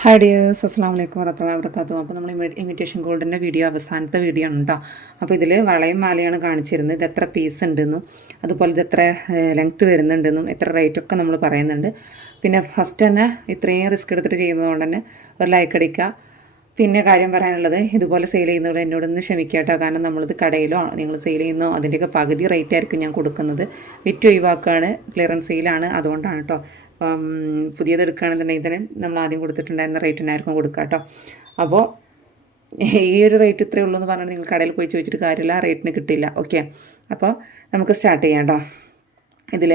Hi dears, അസ്സാം വലൈക്കും വറഹ്മത്തുള്ളാഹി വബറകാതുഹു. അപ്പോൾ നമ്മൾ ഇമിറ്റേഷൻ ഗോൾഡിൻ്റെ വീഡിയോ അവസാനത്തെ വീഡിയോ ആണ് കേട്ടോ. അപ്പോൾ ഇതിൽ വളയും മാലയാണ് കാണിച്ചിരുന്നത്. ഇത് എത്ര പീസ് ഉണ്ടെന്നും അതുപോലെ ഇത് എത്ര ലെങ്ത്ത് വരുന്നുണ്ടെന്നും എത്ര റേറ്റൊക്കെ നമ്മൾ പറയുന്നുണ്ട്. പിന്നെ ഫസ്റ്റ് തന്നെ ഇത്രയും റിസ്ക് എടുത്തിട്ട് ചെയ്യുന്നതുകൊണ്ട് തന്നെ ഒരു ലൈക്ക് അടിക്കുക. പിന്നെ കാര്യം പറയാനുള്ളത്, ഇതുപോലെ സെയിൽ ചെയ്യുന്നവർ എന്നോടൊന്ന് ക്ഷമിക്കാട്ടോ. കാരണം നമ്മളിത് കടയിലോ നിങ്ങൾ സെയിൽ ചെയ്യുന്നോ അതിൻ്റെയൊക്കെ പകുതി റേറ്റ് ആയിരിക്കും ഞാൻ കൊടുക്കുന്നത്. വിറ്റ് ഒഴിവാക്കുകയാണ്, ക്ലിയറൻസ് സെയിലാണ്, അതുകൊണ്ടാണ് കേട്ടോ. പുതിയത് എടുക്കുകയാണെന്നുണ്ടെങ്കിൽ തന്നെ നമ്മൾ ആദ്യം കൊടുത്തിട്ടുണ്ടായിരുന്ന റേറ്റിനായിരിക്കും കൊടുക്കുക കേട്ടോ. അപ്പോൾ ഈ ഒരു റേറ്റ് ഇത്രയേ ഉള്ളൂ എന്ന് പറഞ്ഞാൽ നിങ്ങൾ കടയിൽ പോയി ചോദിച്ചിട്ട് കാര്യമില്ല, ആ റേറ്റിന് കിട്ടില്ല. ഓക്കെ, അപ്പോൾ നമുക്ക് സ്റ്റാർട്ട് ചെയ്യാം കേട്ടോ. ഇതിൽ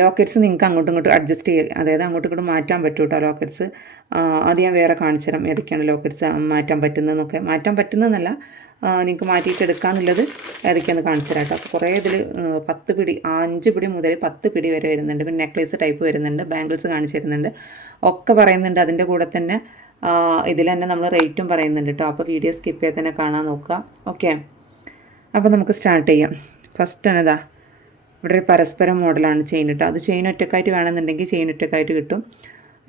ലോക്കറ്റ്സ് നിങ്ങൾക്ക് അങ്ങോട്ടും ഇങ്ങോട്ടും അഡ്ജസ്റ്റ് ചെയ്യുക, അതായത് അങ്ങോട്ടും ഇങ്ങോട്ടും മാറ്റാൻ പറ്റും കേട്ടോ ലോക്കറ്റ്സ്. അത് ഞാൻ വേറെ കാണിച്ചു തരാം ഏതൊക്കെയാണ് ലോക്കറ്റ്സ് മാറ്റാൻ പറ്റുന്നതെന്നൊക്കെ. മാറ്റാൻ പറ്റുന്നതെന്നല്ല, നിങ്ങൾക്ക് മാറ്റിയിട്ട് എടുക്കാമെന്നുള്ളത് ഏതൊക്കെയാണെന്ന് കാണിച്ചു തരാം കേട്ടോ. അപ്പോൾ കുറേ ഇതിൽ 10 പിടി 5 പിടി മുതൽ 10 പിടി വരെ വരുന്നുണ്ട്. പിന്നെ നെക്ലേസ് ടൈപ്പ് വരുന്നുണ്ട്, ബാംഗിൾസ് കാണിച്ചു തരുന്നുണ്ട്, ഒക്കെ പറയുന്നുണ്ട്. അതിൻ്റെ കൂടെ തന്നെ ഇതിൽ തന്നെ നമ്മൾ റേറ്റും പറയുന്നുണ്ട് കേട്ടോ. അപ്പോൾ വീഡിയോ സ്കിപ്പ് ചെയ്ത് തന്നെ കാണാൻ നോക്കുക. ഓക്കെ, അപ്പോൾ നമുക്ക് സ്റ്റാർട്ട് ചെയ്യാം. ഫസ്റ്റ് ആണ് ഇതാ, ഇവിടെ ഒരു പരസ്പരം മോഡലാണ് ചെയിൻ കേട്ടോ. അത് ചെയിൻ ഒറ്റക്കായിട്ട് വേണമെന്നുണ്ടെങ്കിൽ ചെയിൻ ഒറ്റക്കായിട്ട് കിട്ടും.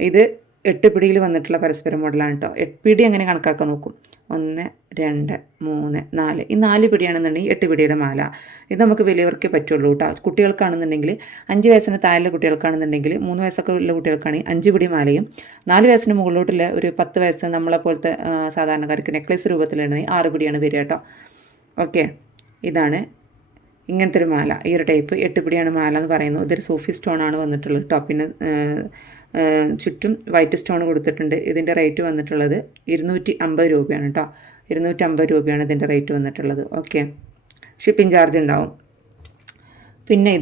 ഇത് 8 പിടിയിൽ വന്നിട്ടുള്ള പരസ്പരം മോഡലാണ് കേട്ടോ. 8 പിടി അങ്ങനെ കണക്കാക്കാൻ നോക്കും. 1 2 3 4, ഈ 4 പിടിയാണെന്നുണ്ടെങ്കിൽ 8 പിടിയുടെ മാല. ഇത് നമുക്ക് വലിയവർക്കേ പറ്റുള്ളൂ കേട്ടോ. കുട്ടികൾക്കാണെന്നുണ്ടെങ്കിൽ 5 വയസ്സിന് താഴെയുള്ള കുട്ടികൾക്കാണെന്നുണ്ടെങ്കിൽ 3 വയസ്സൊക്കെ ഉള്ള കുട്ടികൾക്കാണെങ്കിൽ 5 പിടി മാലയും, 4 വയസ്സിന് മുകളിലോട്ടുള്ള ഒരു 10 വയസ്സ് നമ്മളെ പോലത്തെ സാധാരണക്കാർക്ക് നെക്ലേസ് രൂപത്തിലുണ്ടെങ്കിൽ 6 പിടിയാണ് വരിക കേട്ടോ. ഓക്കെ, ഇതാണ് ഇങ്ങനത്തെ ഒരു മാല. ഈ ഒരു ടൈപ്പ് 8 പിടിയാണ് മാല എന്ന് പറയുന്നത്. ഇതൊരു സൂഫി സ്റ്റോണാണ് വന്നിട്ടുള്ളത് കേട്ടോ. പിന്നെ ചുറ്റും വൈറ്റ് സ്റ്റോൺ കൊടുത്തിട്ടുണ്ട്. ഇതിൻ്റെ റേറ്റ് വന്നിട്ടുള്ളത് 250 രൂപയാണ് കേട്ടോ. 250 രൂപയാണ് ഇതിൻ്റെ റേറ്റ് വന്നിട്ടുള്ളത്. ഓക്കെ, ഷിപ്പിംഗ് ചാർജ് ഉണ്ടാവും. പിന്നെ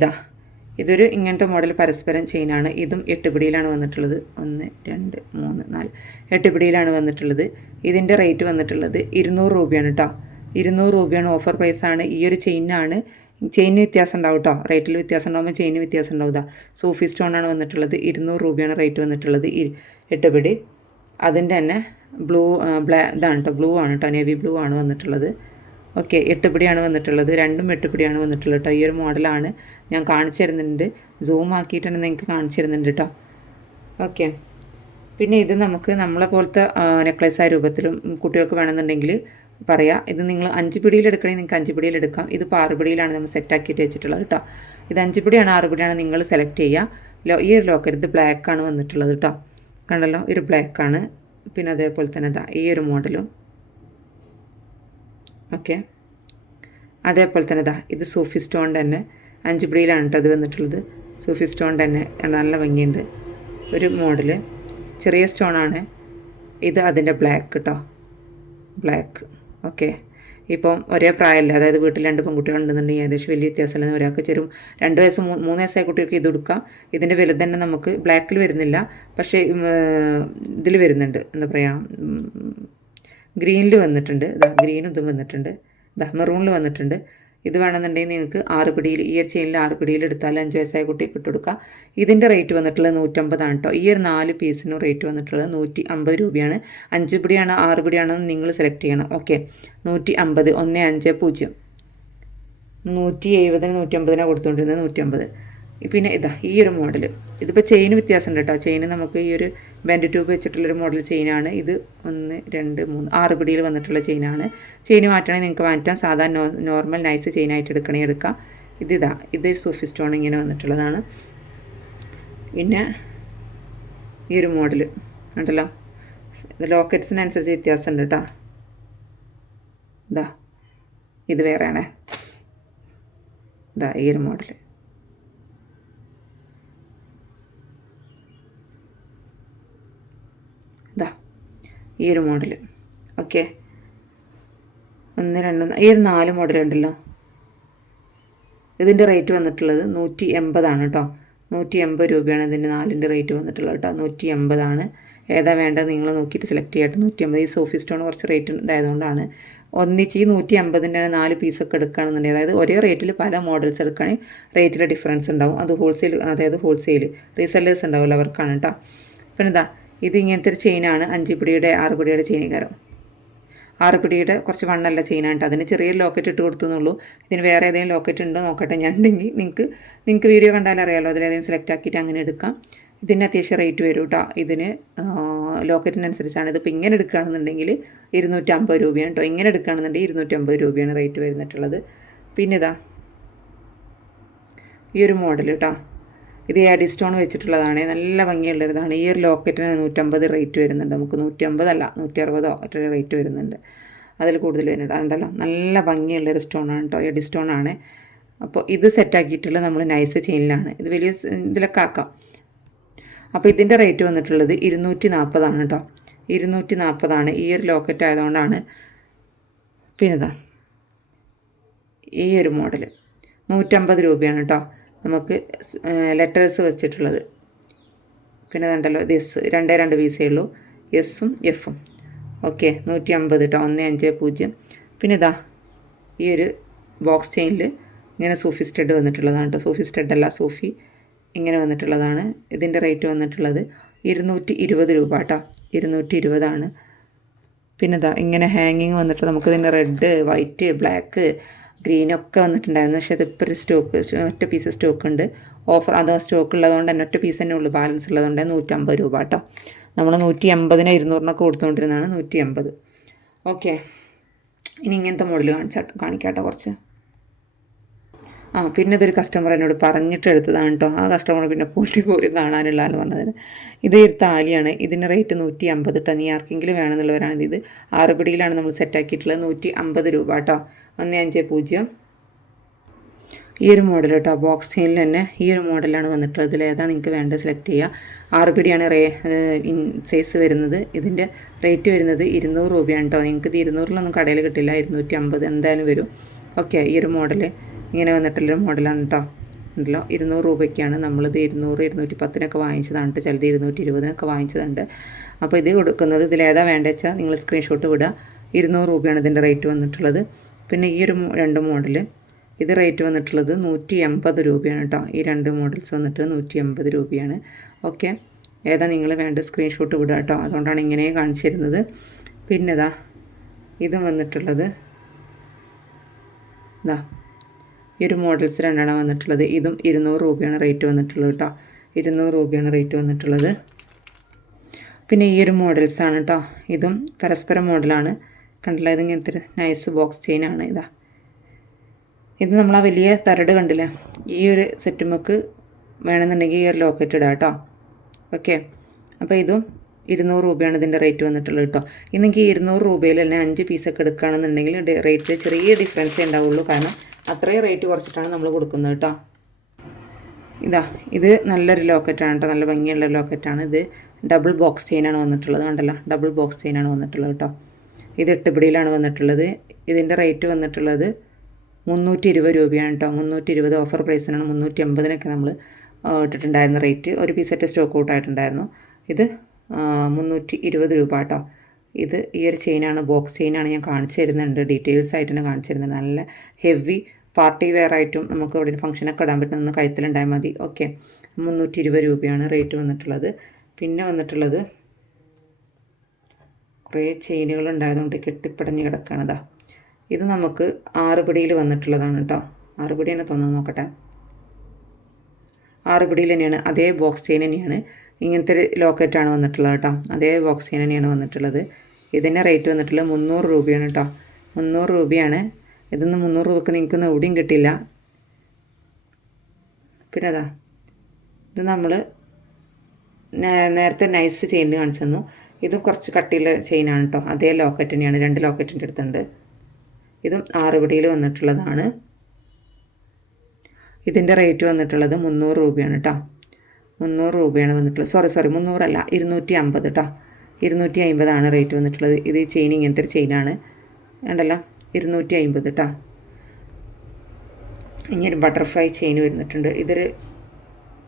ഇതൊരു ഇങ്ങനത്തെ മോഡൽ പരസ്പരം ചെയിനാണ്. ഇതും 8 പിടിയിലാണ് വന്നിട്ടുള്ളത്. 1 2 3 4, 8 പിടിയിലാണ് വന്നിട്ടുള്ളത്. ഇതിൻ്റെ റേറ്റ് വന്നിട്ടുള്ളത് 200 രൂപയാണ് കേട്ടോ. 200 രൂപയാണ്, ഓഫർ പ്രൈസാണ്. ഈ ഒരു ചെയിനാണ്. ചെയിന് വ്യത്യാസം ഉണ്ടാവും കേട്ടോ, റേറ്റിൽ വ്യത്യാസം ഉണ്ടാകുമ്പോൾ ചെയിന് വ്യത്യാസം ഉണ്ടാവും. സൂഫി സ്റ്റോണാണ് വന്നിട്ടുള്ളത്. 200 രൂപയാണ് റേറ്റ് വന്നിട്ടുള്ളത്. 8 പിടി. അതിൻ്റെ തന്നെ ഇതാണ് കേട്ടോ, ബ്ലൂ ആണ് കേട്ടോ, നേവി ബ്ലൂ ആണ് വന്നിട്ടുള്ളത്. ഓക്കെ, 8 പിടിയാണ് വന്നിട്ടുള്ളത്. രണ്ടും 8 പിടിയാണ് വന്നിട്ടുള്ളത് കേട്ടോ. ഈ ഒരു മോഡലാണ് ഞാൻ കാണിച്ചു തരുന്നുണ്ട്, സൂം ആക്കിയിട്ട് തന്നെ നിങ്ങൾക്ക് കാണിച്ചു തരുന്നുണ്ട് കേട്ടോ. ഓക്കെ, പിന്നെ ഇത് നമുക്ക് നമ്മളെ പോലത്തെ നെക്ലേസായ രൂപത്തിലും കുട്ടികൾക്ക് വേണമെന്നുണ്ടെങ്കിൽ പറയാം. ഇത് നിങ്ങൾ 5 പിടിയിൽ എടുക്കണമെങ്കിൽ നിങ്ങൾക്ക് 5 പിടിയിൽ എടുക്കാം. ഇതിപ്പോൾ 6 പിടിയിലാണ് നമ്മൾ സെറ്റാക്കിയിട്ട് വെച്ചിട്ടുള്ളത് കേട്ടോ. ഇത് 5 പിടിയാണ് 6 പിടിയാണ് നിങ്ങൾ സെലക്ട് ചെയ്യുക. ഈ ഒരു ലോക്കറ്റ് ഇത് ബ്ലാക്കാണ് വന്നിട്ടുള്ളത് കേട്ടോ. കണ്ടല്ലോ, ഒരു ബ്ലാക്കാണ്. പിന്നെ അതേപോലെ തന്നെ ഈ ഒരു മോഡലും. ഓക്കെ, അതേപോലെ തന്നെ ഇത് സൂഫി സ്റ്റോൺ തന്നെ 5 പിടിയിലാണ് കേട്ടോ ഇത് വന്നിട്ടുള്ളത്. സൂഫി സ്റ്റോൺ തന്നെ നല്ല ഭംഗിയുണ്ട് ഒരു മോഡല്. ചെറിയ സ്റ്റോണാണ് ഇത്. അതിൻ്റെ ബ്ലാക്ക് കേട്ടോ, ബ്ലാക്ക്. ഓക്കെ, ഇപ്പം ഒരേ പ്രായമല്ല, അതായത് വീട്ടിൽ 2 പെൺകുട്ടികളുണ്ടെന്നുണ്ടെങ്കിൽ ഏകദേശം വലിയ വ്യത്യാസമില്ല. ഒരാൾക്ക് 2 വയസ്സ് 3 വയസ്സായ കുട്ടികൾക്ക് ഇത് കൊടുക്കാം. ഇതിൻ്റെ വില തന്നെ നമുക്ക് ബ്ലാക്കിൽ വരുന്നില്ല, പക്ഷേ ഇതിൽ വരുന്നുണ്ട്, എന്താ പറയുക, ഗ്രീനിൽ വന്നിട്ടുണ്ട്. ഗ്രീനും ഇതും വന്നിട്ടുണ്ട്. മെറൂണിൽ വന്നിട്ടുണ്ട്. ഇത് വേണമെന്നുണ്ടെങ്കിൽ നിങ്ങൾക്ക് 6 പിടിയിൽ, ഈ ഒരു ചെയിനിൽ 6 പിടിയിൽ എടുത്താൽ 5 വയസ്സായ കുട്ടിക്ക് ഇട്ട് കൊടുക്കുക. ഇതിൻ്റെ റേറ്റ് വന്നിട്ടുള്ളത് 150 ആണ് കേട്ടോ. ഈ ഒരു 4 പീസിനും റേറ്റ് വന്നിട്ടുള്ളത് 150 രൂപയാണ്. 5 പിടിയാണോ 6 പിടിയാണോ നിങ്ങൾ സെലക്ട് ചെയ്യണം. ഓക്കെ, 150 150 170 150 കൊടുത്തുകൊണ്ടിരുന്നത് 150. പിന്നെ ഈ ഒരു മോഡൽ, ഇതിപ്പോൾ ചെയിൻ വ്യത്യാസമുണ്ട് കേട്ടോ. ചെയിൻ നമുക്ക് ഈ ഒരു ബെൻഡ് ട്യൂബ് വെച്ചിട്ടുള്ളൊരു മോഡൽ ചെയിനാണ് ഇത്. 1 2 3 6 പിടിയിൽ വന്നിട്ടുള്ള ചെയിനാണ്. ചെയിൻ മാറ്റണമെങ്കിൽ നിങ്ങൾക്ക് മാറ്റാം. സാധാരണ നോർമൽ നൈസ് ചെയിനായിട്ട് എടുക്കണമെങ്കിൽ എടുക്കാം. ഇത് സൂഫി സ്റ്റോൺ ഇങ്ങനെ വന്നിട്ടുള്ളതാണ്. പിന്നെ ഈ ഒരു മോഡൽ ഉണ്ടല്ലോ, ഇത് ലോക്കറ്റ്സിനനുസരിച്ച് വ്യത്യാസമുണ്ട് കേട്ടോ. ഇത് വേറെയാണ്. ഈ ഒരു മോഡൽ. ഈ ഒരു മോഡൽ. ഓക്കെ, 1 2 ഈ ഒരു 4 മോഡൽ ഉണ്ടല്ലോ. ഇതിൻ്റെ റേറ്റ് വന്നിട്ടുള്ളത് 180 കേട്ടോ. 180 രൂപയാണ് ഇതിൻ്റെ 4ൻ്റെ റേറ്റ് വന്നിട്ടുള്ളത് കേട്ടോ. 180. ഏതാ വേണ്ടത് നിങ്ങൾ നോക്കിയിട്ട് സെലക്ട് ചെയ്യട്ടെ. 180. ഈ സോഫി സ്റ്റോൺ കുറച്ച് റേറ്റ് ഇതായതുകൊണ്ടാണ്. ഒന്നിച്ച് ഈ 150ൻ്റെ 4 പീസൊക്കെ എടുക്കുകയാണെന്നുണ്ടെങ്കിൽ, അതായത് ഒരേ റേറ്റിൽ പല മോഡൽസ് എടുക്കുകയാണെങ്കിൽ റേറ്റിൽ ഡിഫറൻസ് ഉണ്ടാവും. അത് ഹോൾസെയിൽ റീസെല്ലേഴ്സ് ഉണ്ടാവില്ല, അവർക്കാണ് കേട്ടോ. പിന്നെ ഇത് ഇങ്ങനത്തെ ഒരു ചെയിനാണ്. 5 പിടിയുടെ 6 പിടിയുടെ ചെയിനുകാരം. 6 പിടിയുടെ കുറച്ച് വണ്ണല്ല ചെയിനായിട്ട് അതിന് ചെറിയൊരു ലോക്കറ്റ് ഇട്ട് കൊടുത്തുന്നുള്ളൂ. ഇതിന് വേറെ ഏതെങ്കിലും ലോക്കറ്റ് ഉണ്ടോ നോക്കട്ടെ ഞാൻ. ഉണ്ടെങ്കിൽ നിങ്ങൾക്ക് വീഡിയോ കണ്ടാൽ അറിയാമല്ലോ, അതിലേതെങ്കിലും സെലക്ട് ആക്കിയിട്ട് അങ്ങനെ എടുക്കാം. ഇതിന് അത്യാവശ്യം റേറ്റ് വരും കേട്ടോ. ഇതിന് ലോക്കറ്റിനനുസരിച്ചാണ്. ഇതിപ്പോൾ ഇങ്ങനെ എടുക്കുകയാണെന്നുണ്ടെങ്കിൽ 250 രൂപയാണ് കേട്ടോ. ഇങ്ങനെ എടുക്കുകയാണെന്നുണ്ടെങ്കിൽ 250 രൂപയാണ് റേറ്റ് വരുന്നിട്ടുള്ളത്. പിന്നെ ഇതാ ഈ ഒരു മോഡൽ കേട്ടോ, ഇത് ആഡി സ്റ്റോൺ വെച്ചിട്ടുള്ളതാണ്. നല്ല ഭംഗിയുള്ളതാണ്. ഈ ഒരു ലോക്കറ്റിന് 150 റേറ്റ് വരുന്നുണ്ട്. നമുക്ക് 150 അല്ല 160 അത്ര റേറ്റ് വരുന്നുണ്ട്. അതിൽ കൂടുതൽ വരുന്നുണ്ട്. അതുണ്ടല്ലോ നല്ല ഭംഗിയുള്ളൊരു സ്റ്റോണാണ് കേട്ടോ, എഡി സ്റ്റോണാണ്. അപ്പോൾ ഇത് സെറ്റാക്കിയിട്ടുള്ളത് നമ്മൾ നൈസ് ചെയിനിലാണ്. ഇത് വലിയ ഇതിലൊക്കെ ആക്കാം. അപ്പോൾ ഇതിൻ്റെ റേറ്റ് വന്നിട്ടുള്ളത് 240 കേട്ടോ. 240 ഈ ഒരു ലോക്കറ്റ് ആയതുകൊണ്ടാണ്. പിന്നെ ഇതാ ഈ ഒരു മോഡൽ 150 രൂപയാണ് കേട്ടോ. നമുക്ക് ലെറ്റേഴ്സ് വെച്ചിട്ടുള്ളത്. പിന്നെ അതുണ്ടല്ലോ ഇത് എസ്, 2 പീസേ ഉള്ളൂ, എസ്സും എഫും. ഓക്കെ 150 കേട്ടോ, 150. പിന്നെ ഇതാ ഈ ഒരു ബോക്സ് ചെയിനിൽ ഇങ്ങനെ സൂഫി സ്റ്റഡ് വന്നിട്ടുള്ളതാണ് കേട്ടോ. സൂഫി സ്റ്റഡ് അല്ല, സൂഫി ഇങ്ങനെ വന്നിട്ടുള്ളതാണ്. ഇതിൻ്റെ റേറ്റ് വന്നിട്ടുള്ളത് 220 രൂപ കേട്ടോ. 220. പിന്നെ ഇതാ ഇങ്ങനെ ഹാങ്ങിങ് വന്നിട്ട് നമുക്കിതിൻ്റെ റെഡ്, വൈറ്റ്, ബ്ലാക്ക്, ഗ്രീനൊക്കെ വന്നിട്ടുണ്ടായിരുന്നു. പക്ഷേ ഇതിപ്പോൾ ഒരു ഒറ്റ പീസ് സ്റ്റോക്ക് ഉണ്ട്. ഓഫർ അതോ സ്റ്റോക്ക് ഉള്ളതുകൊണ്ട് തന്നെ ഒറ്റ പീസ് തന്നെ ഉള്ളൂ, ബാലൻസ് ഉള്ളതുകൊണ്ട് 150 രൂപ കേട്ടോ. നമ്മൾ 150 200 കൊടുത്തുകൊണ്ടിരുന്നതാണ് 150. ഓക്കെ, ഇനി ഇങ്ങനത്തെ മോഡൽ കാണിക്കാട്ടോ കുറച്ച്. പിന്നെ ഇതൊരു കസ്റ്റമർ എന്നോട് പറഞ്ഞിട്ട് എടുത്തതാണ് കേട്ടോ. ആ കസ്റ്റമർ പിന്നെ പോയിട്ട് പോലും കാണാനുള്ളതെന്ന് പറഞ്ഞതിന്. ഇത് ഒരു താലിയാണ്. ഇതിൻ്റെ റേറ്റ് 150 കേട്ടോ. നീ ആർക്കെങ്കിലും വേണമെന്നുള്ളവരാണ്. ഇത് 6 പിടിയിലാണ് നമ്മൾ സെറ്റാക്കിയിട്ടുള്ളത്. 150 രൂപ കേട്ടോ. 150. ഈ ഒരു മോഡൽ കേട്ടോ, ബോക്സ് ചെയിനിൽ തന്നെ ഈ ഒരു മോഡലാണ് വന്നിട്ടുള്ളത്. ഇതിലേതാ നിങ്ങൾക്ക് വേണ്ടത് സെലക്ട് ചെയ്യുക. 6 പിടിയാണ് സൈസ് വരുന്നത്. ഇതിൻ്റെ റേറ്റ് വരുന്നത് 200 രൂപയാണ് കേട്ടോ. നിങ്ങൾക്ക് ഇത് 200-ലൊന്നും കടയിൽ കിട്ടില്ല, 250 എന്തായാലും വരും. ഓക്കെ, ഈ ഒരു മോഡൽ ഇങ്ങനെ വന്നിട്ടുള്ളൊരു മോഡലാണ് കേട്ടോ. ഉണ്ടല്ലോ 200 രൂപയ്ക്കാണ്. നമ്മളിത് 200, 210 വാങ്ങിച്ചതാണ് കേട്ടോ. ചിലത് 220 വാങ്ങിച്ചതുണ്ട്. അപ്പോൾ ഇത് കൊടുക്കുന്നത് ഇതിലേതാ വേണ്ടത് വെച്ചാൽ നിങ്ങൾ സ്ക്രീൻഷോട്ട് വിടുക. 200 രൂപയാണ് ഇതിൻ്റെ റേറ്റ് വന്നിട്ടുള്ളത്. പിന്നെ ഈ ഒരു 2 മോഡൽ ഇത് റേറ്റ് വന്നിട്ടുള്ളത് 180 രൂപയാണ് കേട്ടോ. ഈ 2 മോഡൽസ് വന്നിട്ട് 180 രൂപയാണ്. ഓക്കെ, ഏതാ നിങ്ങൾ വേണ്ട സ്ക്രീൻഷോട്ട് വിടുക കേട്ടോ. അതുകൊണ്ടാണ് ഇങ്ങനെ കാണിച്ചു തരുന്നത്. പിന്നെ ഇതാ ഇതും വന്നിട്ടുള്ളത് ഇതാ ഈ ഒരു മോഡൽസ് 2 വന്നിട്ടുള്ളത്. ഇതും 200 രൂപയാണ് റേറ്റ് വന്നിട്ടുള്ളത് കേട്ടോ. 200 രൂപയാണ് റേറ്റ് വന്നിട്ടുള്ളത്. പിന്നെ ഈ ഒരു മോഡൽസാണ് കേട്ടോ. ഇതും പരസ്പരം മോഡലാണ്. കണ്ടില്ല, ഇത് ഇങ്ങനത്തെ നൈസ് ബോക്സ് ചെയിനാണ്. ഇത് നമ്മൾ ആ വലിയ തരട് കണ്ടില്ലേ, ഈ ഒരു സെറ്റുമൊക്കെ വേണമെന്നുണ്ടെങ്കിൽ ഈ ഒരു ലോക്കറ്റ് ഇടാം കേട്ടോ. ഓക്കെ, അപ്പോൾ ഇതും 200 രൂപയാണ് ഇതിൻ്റെ റേറ്റ് വന്നിട്ടുള്ളത് കേട്ടോ. ഇന്നെങ്കിൽ 200 രൂപയിൽ തന്നെ 5 പീസൊക്കെ എടുക്കുകയാണെന്നുണ്ടെങ്കിൽ റേറ്റിൽ ചെറിയ ഡിഫറൻസേ ഉണ്ടാവുള്ളൂ. കാരണം അത്രയും റേറ്റ് കുറച്ചിട്ടാണ് നമ്മൾ കൊടുക്കുന്നത് കേട്ടോ. ഇത് നല്ലൊരു ലോക്കറ്റാണ് കേട്ടോ. നല്ല ഭംഗിയുള്ള ലോക്കറ്റാണ്. ഇത് ഡബിൾ ബോക്സ് ചെയിനാണ് വന്നിട്ടുള്ളത്. കണ്ടല്ലോ, ഡബിൾ ബോക്സ് ചെയിനാണ് വന്നിട്ടുള്ളത് കേട്ടോ. ഇത് 8 പിടിയിലാണ് വന്നിട്ടുള്ളത്. ഇതിൻ്റെ റേറ്റ് വന്നിട്ടുള്ളത് 320 രൂപയാണ് കേട്ടോ. 320 ഓഫർ പ്രൈസിനാണ്. 350 നമ്മൾ ഇട്ടിട്ടുണ്ടായിരുന്ന റേറ്റ്. ഒരു പീസറ്റ് സ്റ്റോക്ക് ഔട്ട് ആയിട്ടുണ്ടായിരുന്നു. ഇത് 320 രൂപ കേട്ടോ. ഇത് ഈ ഒരു ചെയിനാണ്, ബോക്സ് ചെയിനാണ്. ഞാൻ കാണിച്ചു തരുന്നുണ്ട്, ഡീറ്റെയിൽസ് ആയിട്ട് തന്നെ കാണിച്ചു തരുന്നുണ്ട്. നല്ല ഹെവി പാർട്ടി വെയർ ആയിട്ടും നമുക്ക് ഇവിടെ ഒരു ഫംഗ്ഷനൊക്കെ ഇടാൻ പറ്റുന്ന കഴുത്തിലുണ്ടായാൽ മതി. ഓക്കെ, 320 രൂപയാണ് റേറ്റ് വന്നിട്ടുള്ളത്. പിന്നെ വന്നിട്ടുള്ളത് കുറേ ചെയിനുകൾ ഉണ്ടായതുകൊണ്ട് കെട്ടിപ്പിടഞ്ഞ് കിടക്കണതാ. ഇത് നമുക്ക് 6 പിടിയിൽ വന്നിട്ടുള്ളതാണ് കേട്ടോ. 6 പിടി തന്നെ തോന്നുന്നു, നോക്കട്ടെ. 6 പിടിയിൽ തന്നെയാണ്. അതേ ബോക്സ് ചെയിൻ തന്നെയാണ്. ഇങ്ങനത്തെ ഒരു ലോക്കറ്റാണ് വന്നിട്ടുള്ളത് കേട്ടോ. അതേ ബോക്സ് ചെയിൻ തന്നെയാണ് വന്നിട്ടുള്ളത്. ഇതിൻ്റെ റേറ്റ് വന്നിട്ടുള്ളത് 300 രൂപയാണ് കേട്ടോ. 300 രൂപയാണ്. ഇതൊന്നും 300 രൂപക്ക് നിങ്ങൾക്ക് എവിടെയും കിട്ടില്ല. പിന്നെ ഇത് നമ്മൾ നേരത്തെ നൈസ് ചെയിൻ കാണിച്ചു തന്നു. ഇത് കുറച്ച് കട്ടിയുള്ള ചെയിനാണ് കേട്ടോ. അതേ ലോക്കറ്റ് തന്നെയാണ്. 2 ലോക്കറ്റിൻ്റെ അടുത്തുണ്ട്. ഇതും 6 പിടിയിൽ വന്നിട്ടുള്ളതാണ്. ഇതിൻ്റെ റേറ്റ് വന്നിട്ടുള്ളത് 300 രൂപയാണ് കേട്ടോ. 300 രൂപയാണ് വന്നിട്ടുള്ളത്. സോറി 300 അല്ല, 250 കേട്ടോ. 250 റേറ്റ് വന്നിട്ടുള്ളത്. ഇത് ഈ ചെയിൻ ഇങ്ങനത്തെ ഒരു ചെയിനാണ്. ഉണ്ടല്ലോ, 250 കേട്ടോ. ഇനി ഒരു ബട്ടർഫ്ലൈ ചെയിൻ വരുന്നിട്ടുണ്ട്. ഇതൊരു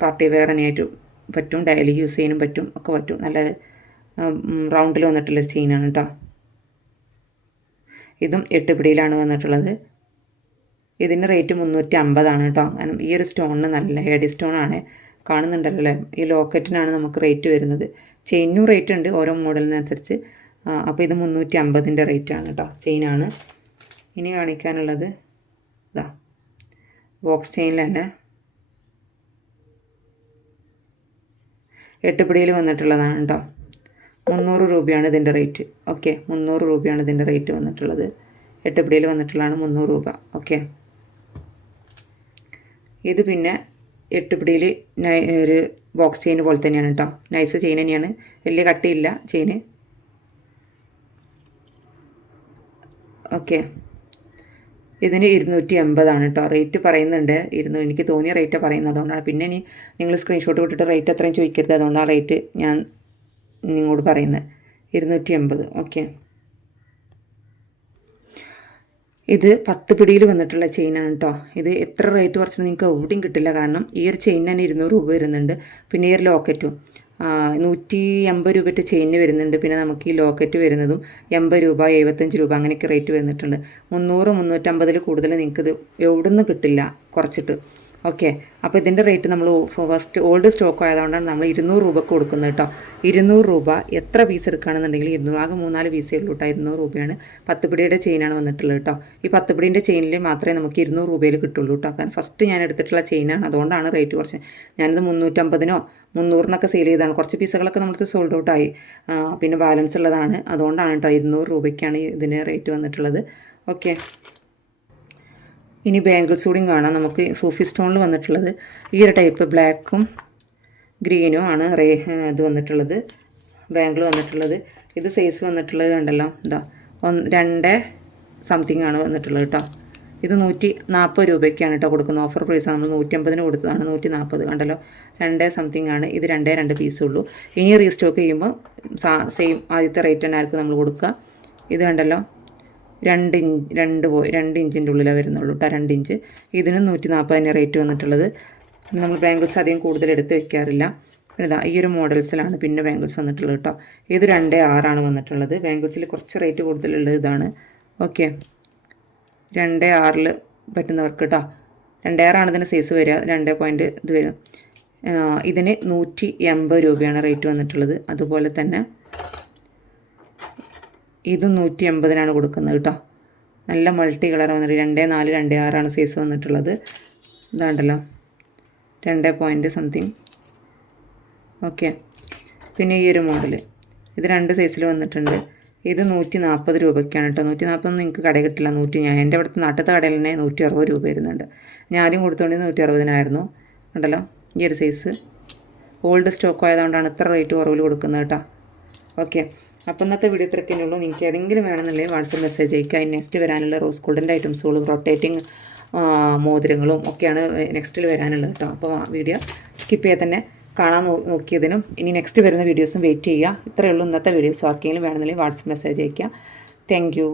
പാർട്ടി വെയർ തന്നെയായിട്ട് പറ്റും, ഡെയിലി യൂസ് ചെയ്യാനും പറ്റും, ഒക്കെ പറ്റും. നല്ല റൗണ്ടിൽ വന്നിട്ടുള്ളൊരു ചെയിനാണ് കേട്ടോ. ഇതും 8 പിടിയിലാണ് വന്നിട്ടുള്ളത്. ഇതിൻ്റെ റേറ്റ് 350 കേട്ടോ. കാരണം ഈ ഒരു സ്റ്റോണിന് നല്ല ഹെഡി സ്റ്റോണാണ്. കാണുന്നുണ്ടല്ലോ അല്ലേ, ഈ ലോക്കറ്റിനാണ് നമുക്ക് റേറ്റ് വരുന്നത്. ചെയിനും റേറ്റ് ഉണ്ട് ഓരോ മോഡലിനനുസരിച്ച്. അപ്പോൾ ഇത് 350 റേറ്റാണ് കേട്ടോ, ചെയിനാണ്. ഇനി കാണിക്കാനുള്ളത് ഇതാ ബോക്സ് ചെയിനിൽ തന്നെ 8 പിടിയിൽ വന്നിട്ടുള്ളതാണ് കേട്ടോ. 300 രൂപയാണ് ഇതിൻ്റെ റേറ്റ്. ഓക്കെ, 300 രൂപയാണ് ഇതിൻ്റെ റേറ്റ് വന്നിട്ടുള്ളത്. 8 പിടിയിൽ വന്നിട്ടുള്ളതാണ് 300 രൂപ. ഓക്കെ, ഇത് പിന്നെ 8 പിടിയിൽ ഒരു ബോക്സ് ചെയിൻ പോലെ തന്നെയാണ് കേട്ടോ. നൈസ് ചെയിൻ തന്നെയാണ്, വലിയ കട്ടിയില്ല ചെയിന്. ഓക്കെ, ഇതിന് 280 കേട്ടോ റേറ്റ് പറയുന്നുണ്ട്. എനിക്ക് തോന്നിയ റേറ്റാണ് പറയുന്നത്, അതുകൊണ്ടാണ്. പിന്നെ ഇനി നിങ്ങൾ സ്ക്രീൻഷോട്ട് വിട്ടിട്ട് റേറ്റ് എത്രയും ചോദിക്കരുത്, അതുകൊണ്ടാണ് റേറ്റ് ഞാൻ നിങ്ങളോട് പറയുന്നത്. 280. ഓക്കെ, ഇത് 10 പിടിയിൽ വന്നിട്ടുള്ള ചെയിനാണ് കേട്ടോ. ഇത് എത്ര റേറ്റ് കുറച്ചിട്ട് നിങ്ങൾക്ക് എവിടെയും കിട്ടില്ല, കാരണം ഈ ഒരു ചെയിൻ തന്നെ 200 രൂപ വരുന്നുണ്ട്. പിന്നെ ഈ ഒരു ലോക്കറ്റും 180 രൂപയുടെ ചെയിന് വരുന്നുണ്ട്. പിന്നെ നമുക്ക് ഈ ലോക്കറ്റ് വരുന്നതും 80 രൂപ 75 രൂപ അങ്ങനെയൊക്കെ റേറ്റ് വന്നിട്ടുണ്ട്. 300 350 കൂടുതൽ നിങ്ങൾക്കിത് എവിടെ നിന്ന് കിട്ടില്ല കുറച്ചിട്ട്. ഓക്കെ, അപ്പോൾ ഇതിൻ്റെ റേറ്റ് നമ്മൾ ഫസ്റ്റ് ഓൾഡ് സ്റ്റോക്ക് ആയതുകൊണ്ടാണ് നമ്മൾ 200 രൂപക്ക് കൊടുക്കുന്നത് കേട്ടോ. 200 രൂപ എത്ര പീസ് എടുക്കുകയാണെന്നുണ്ടെങ്കിൽ 200, ആകെ 3-4 പീസേ ഉള്ളൂ കേട്ടോ. 200 രൂപയാണ്. 10 പിടിയുടെ ചെയിനാണ് വന്നിട്ടുള്ളത് കേട്ടോ. ഈ 10 പിടീൻ്റെ ചെയിനിൽ മാത്രമേ നമുക്ക് 200 രൂപയിൽ കിട്ടുള്ളൂ കേട്ടോ. കാരണം ഫസ്റ്റ് ഞാൻ എടുത്തിട്ടുള്ള ചെയിനാണ്, അതുകൊണ്ടാണ് റേറ്റ് കുറച്ച്. ഞാനിത് 350-നോ 300-നൊക്കെ സെയിൽ ചെയ്തതാണ്. കുറച്ച് പീസുകളൊക്കെ നമുക്ക് സോൾഡ് ഔട്ടായി, പിന്നെ ബാലൻസ് ഉള്ളതാണ്, അതുകൊണ്ടാണ് കേട്ടോ 200 രൂപയ്ക്കാണ് ഇതിന് റേറ്റ് വന്നിട്ടുള്ളത്. ഓക്കെ, ഇനി ബാംഗിൾസ് കൂടിയും കാണാം. നമുക്ക് സൂഫി സ്റ്റോണിൽ വന്നിട്ടുള്ളത് ഈ ഒരു ടൈപ്പ് ബ്ലാക്കും ഗ്രീനും ആണ് ഇത് വന്നിട്ടുള്ളത്, ബാംഗിൾ വന്നിട്ടുള്ളത്. ഇത് സൈസ് വന്നിട്ടുള്ളത് കണ്ടല്ലോ, ഇതാ 2 സംതിങ് ആണ് വന്നിട്ടുള്ളത് കേട്ടോ. ഇത് 140 രൂപയ്ക്കാണ് കേട്ടോ കൊടുക്കുന്നത്. ഓഫർ പ്രൈസാണ്, നമ്മൾ 150-ന് കൊടുത്തതാണ്, 140 കണ്ടല്ലോ. 2 സംതിങ് ആണ്. ഇത് 2 പീസുള്ളൂ. ഇനി റീസ്റ്റോക്ക് ചെയ്യുമ്പോൾ സെയിം ആദ്യത്തെ റേറ്റ് തന്നെ ആയിരിക്കും നമ്മൾ കൊടുക്കുക. ഇത് കണ്ടല്ലോ, 2 ഇഞ്ചിൻ്റെ ഉള്ളിലാണ് വരുന്നുള്ളൂ കേട്ടോ, 2 ഇഞ്ച്. ഇതിന് 140 തന്നെ റേറ്റ് വന്നിട്ടുള്ളത്. നമ്മൾ ബാംഗിൾസ് അധികം കൂടുതൽ എടുത്ത് വെക്കാറില്ല. പിന്നെ ഇതാ ഈ ഒരു മോഡൽസിലാണ് പിന്നെ ബാംഗിൾസ് വന്നിട്ടുള്ളത് കേട്ടോ. ഇത് 2.6 വന്നിട്ടുള്ളത്. ബാംഗിൾസിൽ കുറച്ച് റേറ്റ് കൂടുതലുള്ളത് ഇതാണ്. ഓക്കെ, 2.6 പറ്റുന്നവർക്ക് കേട്ടോ. 2.6 ഇതിൻ്റെ സൈസ് വരിക, 2 പോയിൻറ്റ് ഇത് വരും. ഇതിന് 180 രൂപയാണ് റേറ്റ് വന്നിട്ടുള്ളത്. അതുപോലെ തന്നെ ഇതും 180-നാണ് കൊടുക്കുന്നത് കേട്ടോ. നല്ല മൾട്ടി കളർ വന്നിട്ട് 2.4 2.6 സൈസ് വന്നിട്ടുള്ളത്. ഇതാണ്ടല്ലോ 2 പോയിൻറ്റ് സംതിങ്. ഓക്കെ, പിന്നെ ഈ ഒരു മോഡൽ ഇത് 2 സൈസിൽ വന്നിട്ടുണ്ട്. ഇത് 140 രൂപയ്ക്കാണ് കേട്ടോ. 140 നിങ്ങൾക്ക് കടയിൽ കിട്ടില്ല. ഞാൻ എൻ്റെ ഇവിടുത്തെ നാട്ടിലത്തെ കടയിൽ തന്നെ 160 രൂപ വരുന്നുണ്ട്. ഞാൻ ആദ്യം കൊടുത്തുകൊണ്ട് 160-നായിരുന്നു. കണ്ടല്ലോ, ഈ ഒരു സൈസ് ഓൾഡ് സ്റ്റോക്ക് ആയതുകൊണ്ടാണ് ഇത്ര റേറ്റ് കുറവിൽ കൊടുക്കുന്നത് കേട്ടോ. ഓക്കെ, അപ്പോൾ ഇന്നത്തെ വീഡിയോ ഇത്രയൊക്കെ ഉള്ളൂ. നിങ്ങൾക്ക് ഏതെങ്കിലും വേണമെന്നുണ്ടെങ്കിൽ വാട്സപ്പ് മെസ്സേജ് അയക്കുക. നെക്സ്റ്റ് വരാനുള്ള റോസ് ഗോൾഡിൻ്റെ ഐറ്റംസുകളും റൊട്ടേറ്റിംഗ് മോതിരങ്ങളും ഒക്കെയാണ് നെക്സ്റ്റിൽ വരാനുള്ളത് കേട്ടോ. അപ്പോൾ വീഡിയോ സ്കിപ്പ് ചെയ്യാൻ തന്നെ കാണാൻ നോക്കിയതിനും ഇനി നെക്സ്റ്റ് വരുന്ന വീഡിയോസും വെയിറ്റ് ചെയ്യുക. ഇത്രയേ ഉള്ളൂ ഇന്നത്തെ വീഡിയോസ്. ആർക്കെങ്കിലും വേണമെന്നുണ്ടെങ്കിൽ വാട്സപ്പ് മെസ്സേജ് അയയ്ക്കുക. Thank you.